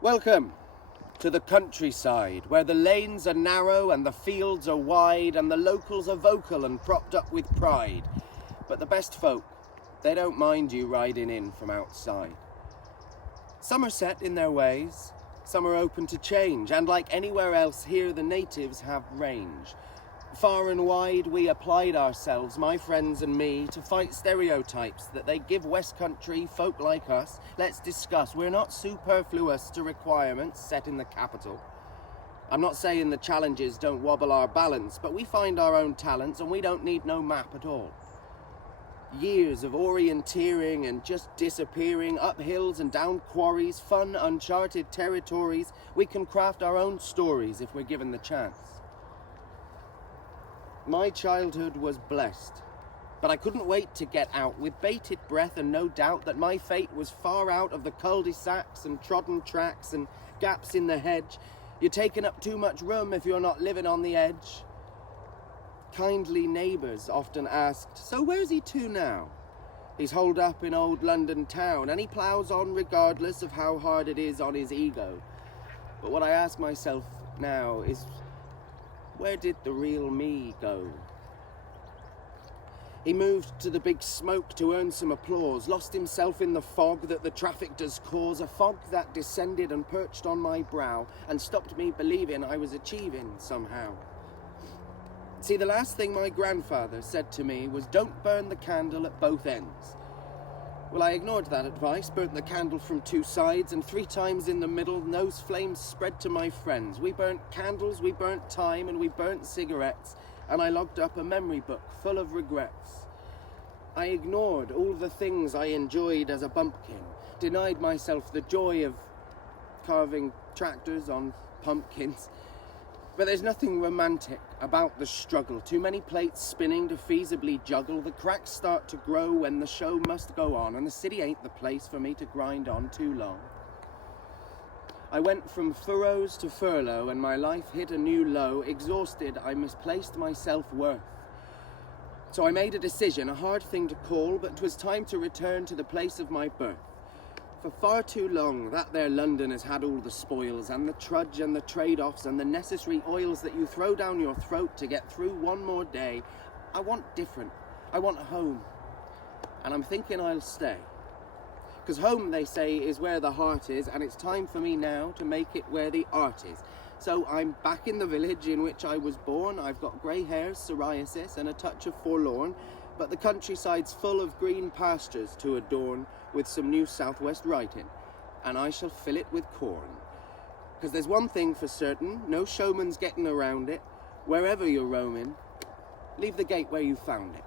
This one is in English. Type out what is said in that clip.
Welcome to the countryside, where the lanes are narrow and the fields are wide and the locals are vocal and propped up with pride. But the best folk, they don't mind you riding in from outside. Somerset in their ways, some are open to change, and like anywhere else here the natives have range. Far and wide we applied ourselves, my friends and me, to fight stereotypes that they give West Country folk like us. Let's discuss. We're not superfluous to requirements set in the capital. I'm not saying the challenges don't wobble our balance, but we find our own talents and we don't need no map at all. Years of orienteering and just disappearing, up hills and down quarries, fun, uncharted territories. We can craft our own stories if we're given the chance. My childhood was blessed, but I couldn't wait to get out with bated breath and no doubt that my fate was far out of the cul-de-sacs and trodden tracks and gaps in the hedge. You're taking up too much room if you're not living on the edge. Kindly neighbours often asked, so where's he to now? He's holed up in old London town and he ploughs on regardless of how hard it is on his ego. But what I ask myself now is, where did the real me go? He moved to the big smoke to earn some applause, lost himself in the fog that the traffic does cause, a fog that descended and perched on my brow and stopped me believing I was achieving somehow. See, the last thing my grandfather said to me was, don't burn the candle at both ends. Well, I ignored that advice, burnt the candle from two sides, and 3 times in the middle, and those flames spread to my friends. We burnt candles, we burnt time, and we burnt cigarettes, and I logged up a memory book full of regrets. I ignored all the things I enjoyed as a bumpkin, denied myself the joy of carving tractors on pumpkins. But there's nothing romantic about the struggle. Too many plates spinning to feasibly juggle. The cracks start to grow when the show must go on, and the city ain't the place for me to grind on too long. I went from furrows to furlough, and my life hit a new low. Exhausted, I misplaced my self-worth. So I made a decision, a hard thing to call, but 'twas time to return to the place of my birth. For far too long, that there London has had all the spoils and the trudge and the trade-offs and the necessary oils that you throw down your throat to get through one more day. I want different. I want home. And I'm thinking I'll stay. 'Cause home, they say, is where the heart is, and it's time for me now to make it where the art is. So I'm back in the village in which I was born. I've got grey hairs, psoriasis, and a touch of forlorn. But the countryside's full of green pastures to adorn with some new southwest writing, and I shall fill it with corn. 'Cause there's one thing for certain, no showman's getting around it. Wherever you're roaming, leave the gate where you found it.